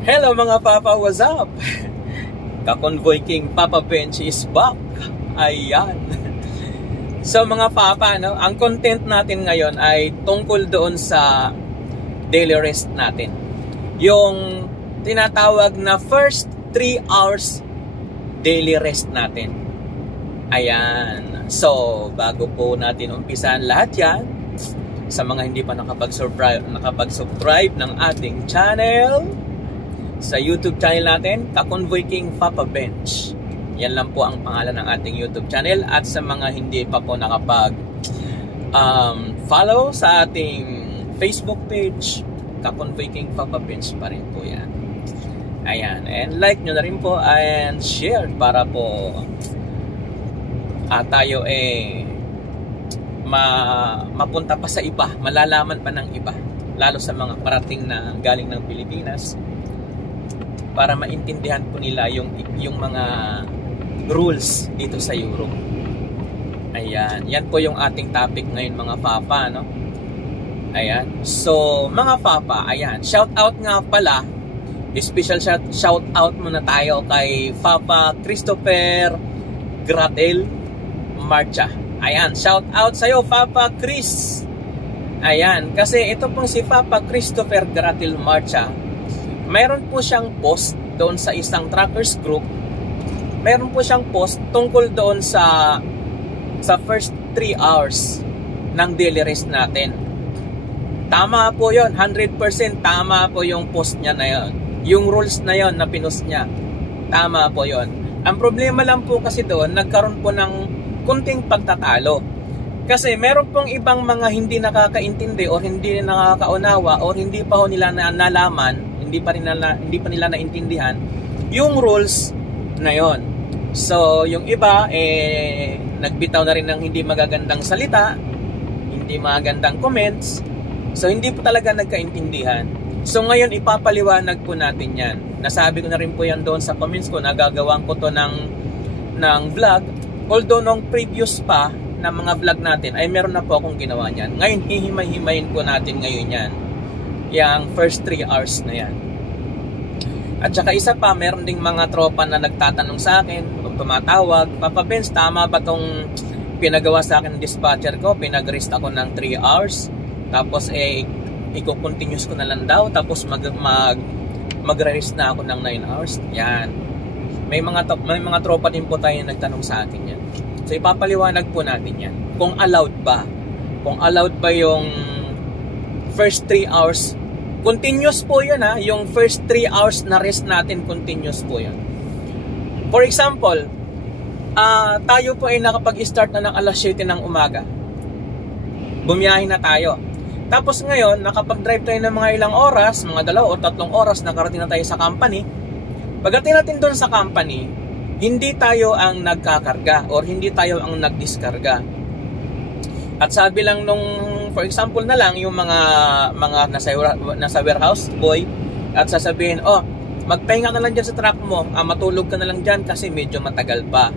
Hello mga Papa, what's up? Kakonvoy King Papa Bench is back. Ayan. So mga Papa, no, ang content natin ngayon ay tungkol doon sa daily rest natin. Yung tinatawag na first 3 hours daily rest natin. Ayan. So, bago po natin umpisahan lahat yan, sa mga hindi pa nakapag-subscribe ng ating channel, sa YouTube channel natin, Kakonvoy King Papa Bench. Yan lang po ang pangalan ng ating YouTube channel. At sa mga hindi pa po follow sa ating Facebook page, Kakonvoy King Papa Bench pa rin po yan. Ayan. And like nyo na rin po and share para po tayo mapunta pa sa iba, malalaman pa ng iba, lalo sa mga parating na galing ng Pilipinas, para maintindihan po nila yung mga rules dito sa Europe. Ayan, yan po yung ating topic ngayon mga Papa, no? Ayan, so mga Papa, ayan, shout out nga pala, special shout out muna tayo kay Papa Christopher Gratel Marcha. Ayan, shout out sa'yo Papa Chris. Ayan, kasi ito pong si Papa Christopher Gratel Marcha, mayroon po siyang post doon sa isang trackers group. Mayroon po siyang post tungkol doon sa first 3 hours ng daily rest natin. Tama po yon, 100% tama po yung post niya na yon. Yung rules na yon na pinost niya, tama po yon. Ang problema lang po kasi doon, nagkaroon po ng kunting pagtatalo. Kasi meron pong ibang mga hindi nakakaintindi o hindi nakakaunawa o hindi pa ho nila nalaman, hindi pa nila naintindihan yung rules na yon. So, yung iba nagbitaw na rin ng hindi magagandang salita, hindi magagandang comments. So, hindi po talaga nagkaintindihan. So, ngayon ipapaliwanag po natin yan. Nasabi ko na rin po yan doon sa comments ko, nagagawang ko to ng vlog. Although nung previous pa na mga vlog natin ay meron na po akong ginawa niyan. Ngayon hihimay-himayin po natin ngayon yan. Yang first 3 hours na yan. At saka isa pa, meron ding mga tropa na nagtatanong sa akin, tumatawag, Papa Benz, tama ba tong pinagawa sa akin ng dispatcher ko? Pinag-rest ako ng 3 hours, tapos i-continuous ko na lang daw, tapos mag-rest na ako ng 9 hours. Yan. May mga tropa din po tayo na nagtanong sa akin yan. So ipapaliwanag po natin yan. Kung allowed ba? Kung allowed ba yung first 3 hours? Continuous po yun ha. Yung first 3 hours na rest natin, continuous po yun. For example, tayo po ay nakapag-start na ng alas 7 ng umaga. Bumiyahin na tayo. Tapos ngayon, nakapag-drive tayo ng mga ilang oras, mga 2 o 3 oras, nakarating na tayo sa company. Pagdating natin doon sa company, hindi tayo ang nagkakarga or hindi tayo ang nagdiskarga. At sabi lang nung, for example na lang, yung mga nasa warehouse boy, at sasabihin, oh, magpahinga na lang dyan sa truck mo, matulog ka na lang dyan kasi medyo matagal pa.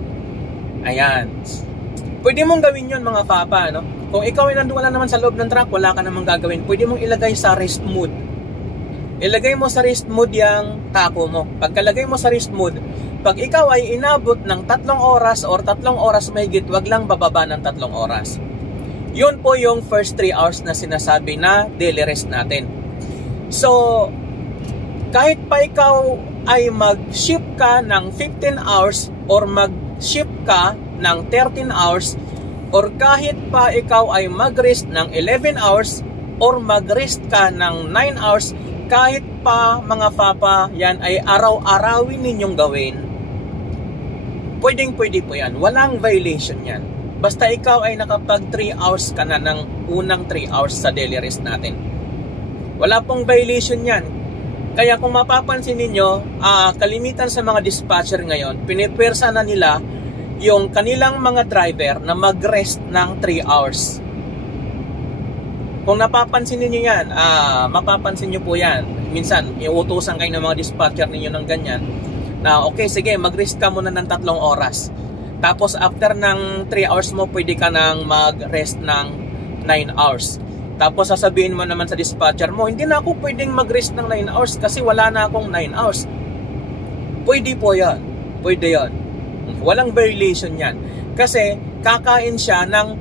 Ayan. Pwede mong gawin yun mga Papa, no? Kung ikaw ay nanduwala naman sa loob ng truck, wala ka namang gagawin, pwede mong ilagay sa rest mode. Ilagay mo sa rest mode yung tako mo. Pagkalagay mo sa rest mode, pag ikaw ay inabot ng 3 oras or 3 oras mahigit, wag lang bababa ng 3 oras. Yun po yung first 3 hours na sinasabi na daily rest natin. So, kahit pa ikaw ay mag-shift ka ng 15 hours or mag-shift ka ng 13 hours or kahit pa ikaw ay mag-rest ng 11 hours or mag-rest ka ng 9 hours, kahit pa mga Papa, yan ay araw-arawin ninyong gawin, pwedeng-pwede po yan. Walang violation yan. Basta ikaw ay nakapag 3 hours ka na ng unang 3 hours sa daily rest natin. Wala pong violation yan. Kaya kung mapapansin ninyo, kalimitan sa mga dispatcher ngayon, pinipwersa na nila yung kanilang mga driver na mag-rest ng 3 hours. Kung napapansin ninyo yan, mapapansin nyo po yan. Minsan, iutusan kayo ng mga dispatcher ninyo ng ganyan, na okay, sige, mag-rest ka muna ng 3 oras. Tapos after ng 3 hours mo, pwede ka nang mag-rest ng 9 hours. Tapos sasabihin mo naman sa dispatcher mo, hindi na ako pwedeng mag-rest ng 9 hours kasi wala na akong 9 hours. Pwede po yan. Pwede yan. Walang violation yan. Kasi kakain siya ng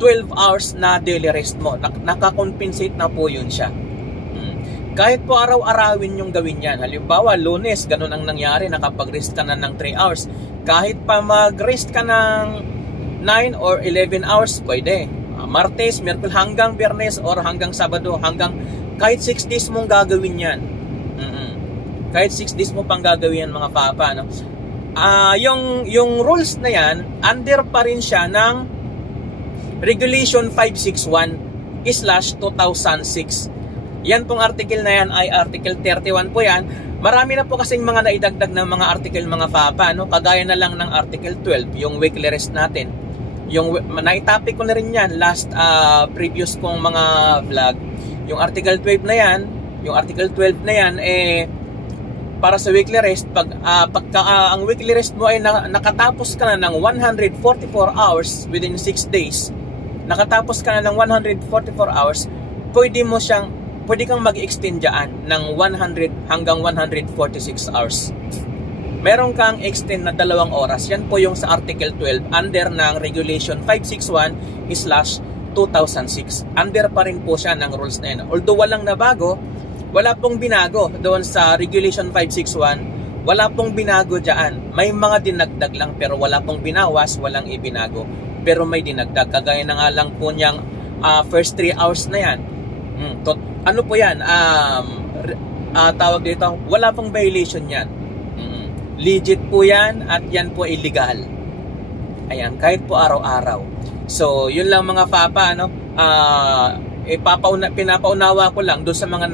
12 hours na daily rest mo. Nakakompensate na po yun siya. Kahit po araw-arawin yung gawin yan. Halimbawa, Lunes, ganun ang nangyari, nakapag-rest ka na ng 3 hours. Kahit pa mag-rest ka ng 9 or 11 hours, pwede. Martes, Miyerkules, hanggang Biyernes or hanggang Sabado, hanggang kahit 6 days mong gagawin yan. Kahit 6 days mo pang gagawin yan, mga papa. No? Yung rules na yan, under pa rin siya ng Regulation 561/2006. Yan pong article na yan ay Article 31 po yan. Marami na po kasing mga naidagdag ng mga article, mga papa, no? Kagaya na lang ng Article 12, yung weekly rest natin. Yung naitopic ko na rin yan last previous kong mga vlog. Yung Article 12 na yan, yung Article 12 na yan para sa weekly rest, pagka ang weekly rest mo ay nakatapos ka na ng 144 hours within 6 days. Nakatapos ka na ng 144 hours, pwede kang mag-extend dyan ng 100 hanggang 146 hours. Meron kang extend na 2 oras. Yan po yung sa Article 12 under ng Regulation 561/2006. Under pa rin po siya ng rules na yan. Although walang nabago, wala pong binago doon sa Regulation 561. Wala pong binago dyan. May mga dinagdag lang pero wala pong binawas, walang ibinago. Pero may dinagdag. Kagaya na nga lang po niyang first 3 hours na yan. Ano po yan? Tawag dito, wala pong violation yan. Legit po yan at yan po illegal. Ayan, kahit po araw-araw. So, yun lang mga papa, no? Pinapaunawa ko lang doon sa mga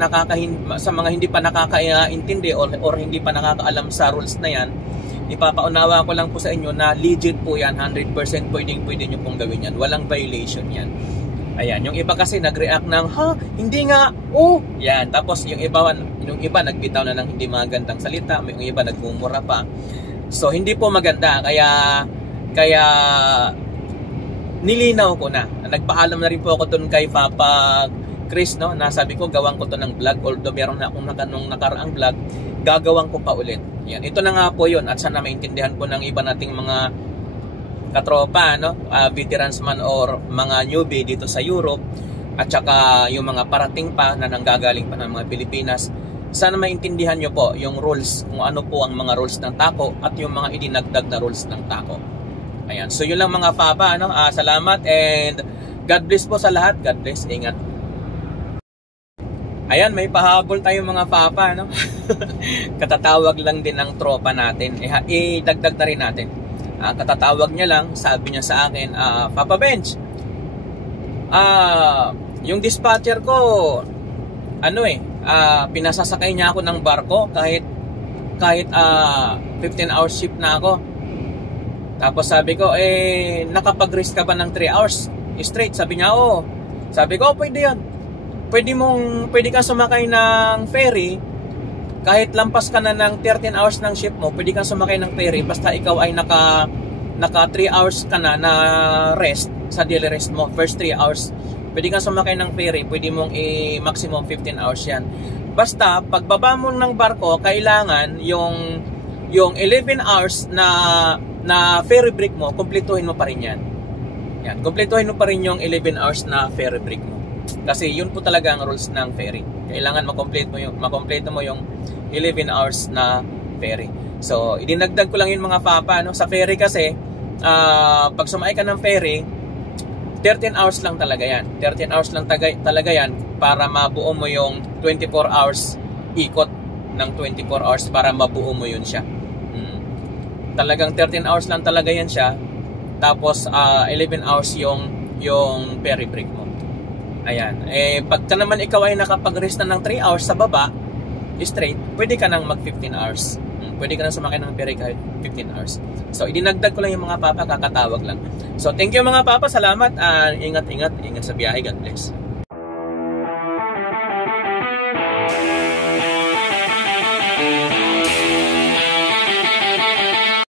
hindi pa nakakaintindi or hindi pa nakakaalam sa rules na yan. Ipapaunawa ko lang po sa inyo na legit po yan, 100% pwede nyo pong gawin yan. Walang violation yan. Ayan, yung iba kasi nag-react ng, hindi nga, yan. Tapos yung iba nagbitaw na ng hindi magandang salita, yung iba nagmumura pa. So, hindi po maganda. Kaya nilinaw ko na. Nagpaalam na rin po ako dun kay Papa Chris, no? Nasabi ko, gawang ko to ng vlog. Although meron na akong nung nakaraang vlog, gagawang ko pa ulit. Yan. Ito na nga po yun. At sana maintindihan po ng iba nating mga katropa, no? Veterans man or mga newbie dito sa Europe at saka yung mga parating pa na nanggagaling pa ng mga Pilipinas, sana maintindihan nyo po yung rules, kung ano po ang mga rules ng TACO at yung mga idinagdag na rules ng TACO. Ayan, so yun lang mga papa, no? Salamat and God bless po sa lahat. God bless, ingat. Ayan, may pahabol tayo mga papa, no? Katatawag lang din ng tropa natin, idagdag na rin natin. Katatawag niya lang, sabi niya sa akin, Papa Bench, yung dispatcher ko, pinasasakay niya ako ng barko kahit 15 hours shift na ako. Tapos sabi ko, nakapag-rest ka ba ng 3 hours straight? Sabi niya, oo. Sabi ko, pwede yan. Pwede kang sumakay ng ferry. Kahit lampas ka na ng 13 hours ng shift mo, pwede kang sumakay ng ferry basta ikaw ay naka 3 hours ka na rest sa daily rest mo, first 3 hours. Pwede kang sumakay ng ferry, pwede mong maximum 15 hours yan. Basta, pagbaba mo ng barko, kailangan yung 11 hours na ferry break mo, kumpletuhin mo pa rin yan. Yan, kumpletuhin mo pa rin yung 11 hours na ferry break mo. Kasi yun po talaga ang rules ng ferry. Kailangan makompleto mo yung 11 hours na ferry. So, idinagdag ko lang yun mga papa, no? Sa ferry kasi, pag sumakay ka ng ferry, 13 hours lang talaga yan. 13 hours lang talaga yan para mabuo mo yung 24 hours ikot ng 24 hours para mabuo mo yun siya. Talagang 13 hours lang talaga yan siya. Tapos, 11 hours yung ferry break mo. Ayan. Pagka naman ikaw ay nakapag-rest na ng 3 hours sa baba, straight, pwede ka nang mag 15 hours. Pwede ka nang sumakay ng ferry kahit 15 hours. So, idinagdag ko lang yung mga papa, kakatawag lang. So, thank you mga papa. Salamat. Ingat sa biyahe. God bless.